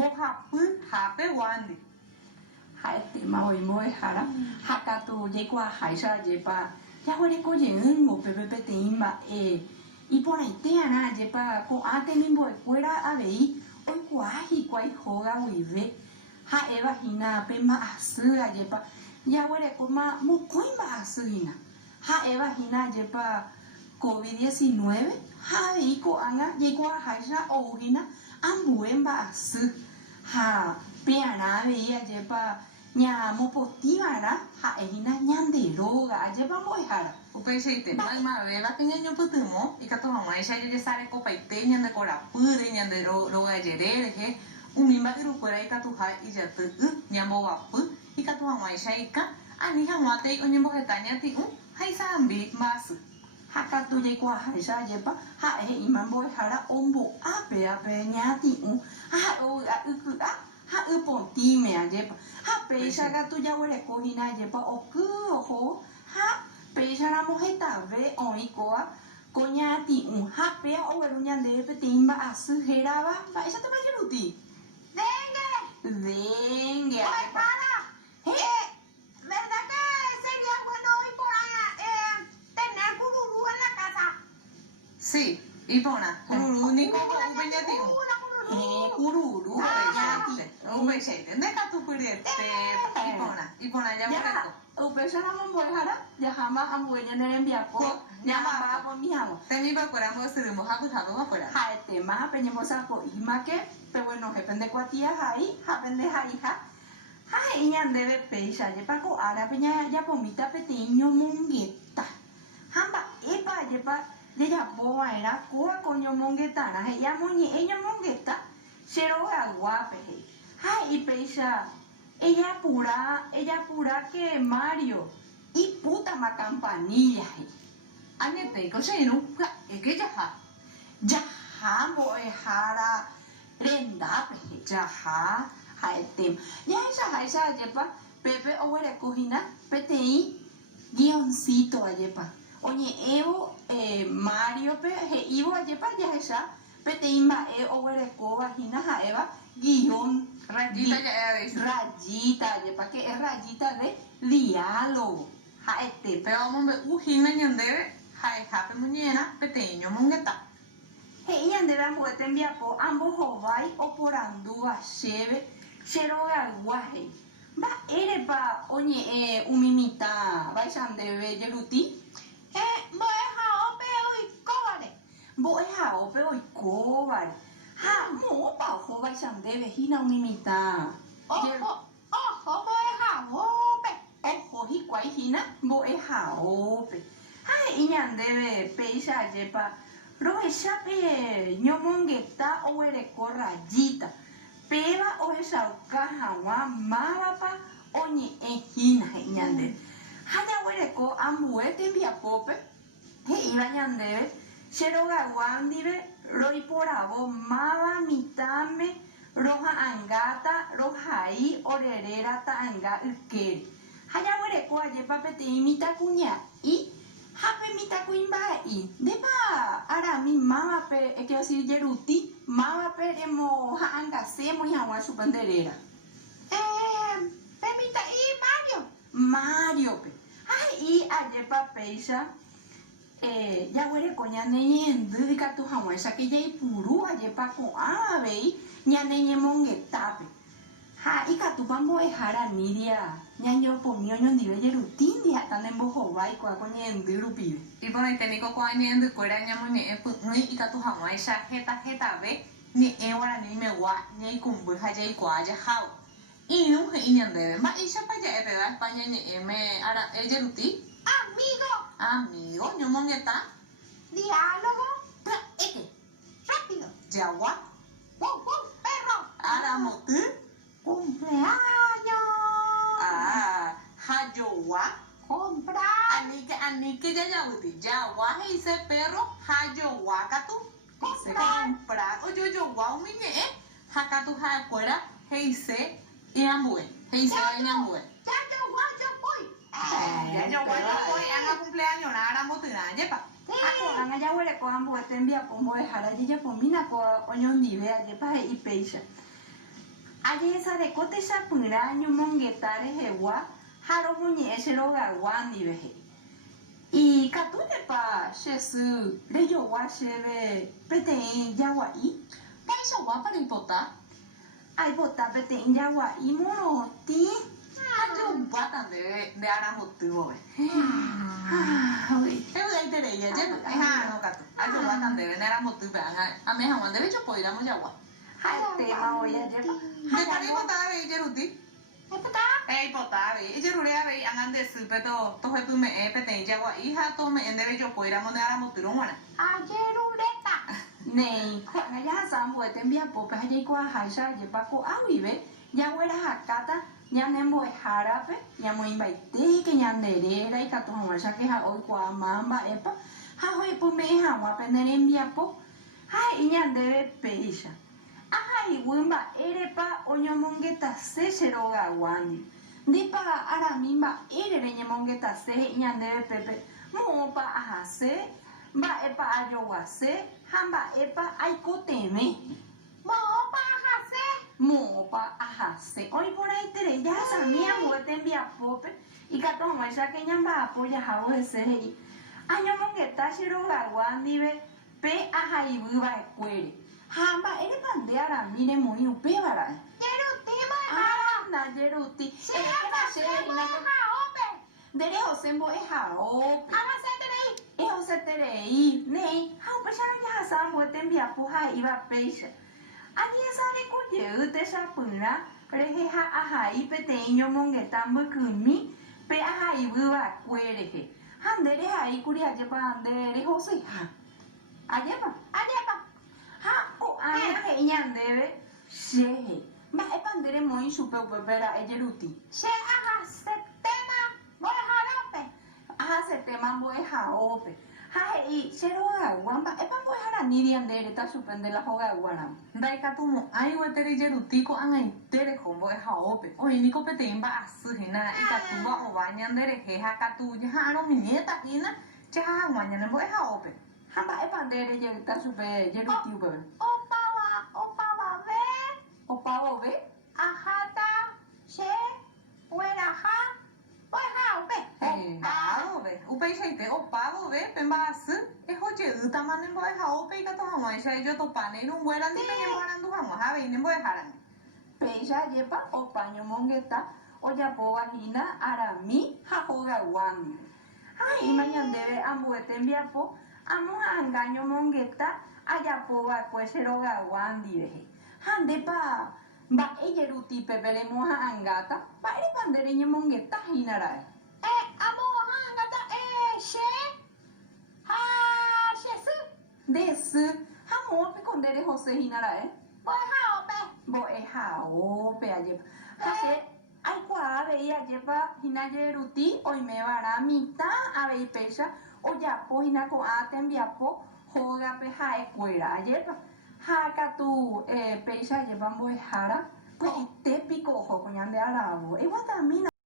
boha pu hape wandi. Haete maoi moe hara hakatu yekwa haisha yepa ya hore ko yen mo pepe te ima y por ahí te ana yepa ko ate mimbo fuera avei oi kwahi kwai hoga wive ha eva hina pe ma asura yepa ya hore ko ma mo koi ma asuna ha eva hina yepa COVID-19 ha ei ko anga yekwa haisha o hina ambuemba asu ha pe ana veia yepa nhà một bộ tí mà đó hại thì nó nhăn để rô gà chứ bác mỗi hả O peseite, mai ma ve la kenya nyo putumo, y kato ma isha yo sare ko paite nyande ko la pude nyande ro ga jere ke umimba iru ko rai katu ha ija tu nyambo wa pu, y kato ma isha ika ani ha ma te onyembo ke tanya ti hai sa ambi mas. haka tu je qua hải sa je pa hại thì imam bôi hả là ôm bộ ape nhà ti ha o ha bon ti me je pa ha pe sa ga tu ya wele ko hina je pa o ku ho ha pe sa na mo heta ve oi ko nhà ti ha pe o wele nya de pe timba asu hera va esa te va yeruti venga Oye, para. ¿Verdad que sería bueno hoy por allá tener cururú en la casa? Sí, y pona, kururu ni ko ubenya ti kururu o peseite, ne katu puriete, y pona ya ya o pe sa na mo bôi hả ya hama am bôi nya ne mbia ko nya ma ba ko mi ha te mi va para mo se mo ha ha va para. ha te ma pe nya mo sa ko ima ke pe bueno depende cuatia hai ha pende hai ha hai nya debe peisa je pa ko ara pe nya ya po mita pe tiño mongeta hamba epa je pa le ya bo era ko nyo mongeta na he ya mo ni enya mongeta sero agua pe hai peisa ella pura que Mario y puta ma campanilla Anete, ko se no, e que ya ha. jaha mo hara renda pe jaha haetem ya esa yepa pepe owere cojina petei guioncito ayepa oye evo Mario pe he ivo ayepa ya esa petei ma owere ko vagina ha eva guión Rayita ya es. rayita ayepa que es rayita de diálogo haetem Pero mo be uhina nyande, hai hape muñena, peteño mongeta. Hei andebe ambuete enviapo ambos hovai oporandua cheve cheroga guaje va erepa oñe umimita vai andebe yeruti Voy a hoy cóbale. voy a ope hoy cobar ha mo pa ho vai andebe hina umimita Ojo, voy a hope. ojo hi kwai hina voy a ope ha iñandebe peisa yepa Roesha pe ñomongeta o ereko rayita peba o esa cajawa mabapa oñe ejina ñande haya wereko ambuete via pope he iba ñande cheroga guandive roi porabo maba mitame roja angata rojai orerera ta anga ukeri haya wereko ayepa pete imita kuña y hape mita kuimba y depa ara mi mama pe que decir yeruti mama pe emo hanga semo y hawa su banderera Pemita y Mario pe ai y ayepa peisa ya were ko nya nenye ndika tu hawa esa que ya ipuru ayepa ko ave nya nenye mongeta pe ha ikatu pambo hara nidia nyanyo po mionyo ndiwe yeruti dia tanembo hovai kwa konye ndirupi Y por ahí tengo ko anyende ko era nyamuñe ni ikatu hamai sha heta ve ni ewara ni me wa ni kumbu haja i kwa ja hao. Y no he nyande ma isha pa ya ebe va España ni me ara ejeruti amigo nyomongeta diálogo, eke rápido. jawa Wow, perro. ara motu Cumpleaños. hajowa Comprar. anike ya yauti jawa he ese perro hajowa katu se comprar yo wa umiñe hakatu ha fuera he ese iambue he ese iambue Ya yo voy. ya yo voy haga cumpleaños na ara motu na yepa ako anga ya were ko ambo tembia pombo hara ya pomina ko onyondi ve ayepa e peisa Ayer sale cote sapura ñomongetare hewa haro muñe echeroga wandi veje. Y catune pa shesu le yo wa shebe pete yawa i. Paisa guapa de impota. Ai bota pete yawa i mono ti. Ayo batan de aramutu. Uy. Pero ahí te leía, ya no gato. Ayo batan de aramutu. A mí jamás de hecho podríamos agua. Hai tema hoy ayer. Me está importada de Jeruti. Importada de Jeruria, angan de supeto, toje tu me pete yawa hija, tome en derecho podríamos de aramutu. Ajerureta. Nei, kwa ya sambo etembia popa haje kwa haisha je pako awibe. Ya wera hakata. Nyanembo e harape, nyamo imbaite que nyanderera y kato hamasha que ha hoy kwa mamba epa, ha hoy po me ha wa penere mbiapo, ha inyandebe peisha. Aha iwimba erepa onyomongeta se sheroga wandi. Dipa aramimba ere nyamongeta se inyandebe pepe, mo pa aha se, ba epa ayowa se, hamba epa aikoteme. Mopa ajase. Hoy por ahí te ya sabía muerte en vía pope y que toma esa que llama apoya jabo de ser ahí. Año mongueta shiro garwandi be pe aja y viva escuere. Jamba ere pandera mire muy upe bara. Na jeruti. Dere osembo e jaope. E ose terei. Nei, ha pa ya sa muerte en vía poja iba peixe. Aquí sale cuye ute sapura, prejeja ajai peteño mongetambo kumi, pe ajai buba cuereje. Handere hai curi ajepa handere jose ha. Ajepa. Ha o ana he nyandebe shehe. Ma e pandere moi supe upepera ejeruti. Aha se tema boe haope. Ha e shero wamba e pambo hara niri andere ta supende la hoga wanam. Daika tumo ai wetere Jeruti ko angai tere kombo e haope. Oi niko pete imba asu hina ika tuwa o banyan dere he hakatu haro mineta hina cha wanyan bo e haope. Hamba e pandere je ta supe jeruti ube. Opa obe. Pavo ve, upei shaite o pavo ve, pemba asu, e hoje utaman en bo e haope ika to hamai shai yo to pane un bueran di pengen bueran du hamo ha ve en bo e haran. Peja jepa o paño mongeta o ya poga hina arami ha hoga wani. Ai mañan debe ambuete enviapo amo angaño mongeta aya poga pues eroga wandi veje. Hande pa ba ejeruti pepere moja angata ba ere pandere nye mongeta hinara. Desu ha mo pe kondere Jose hinara bo e hao pe ayepa. Hase ai kwa ve ayepa hinaye ruti oi me vara mita ave pecha o ya po hinako aten biapo joga pe ha e cuera ayepa. Ha katu pecha ayepa bo e hara pues te pico ojo coñan de arabo. E guatamina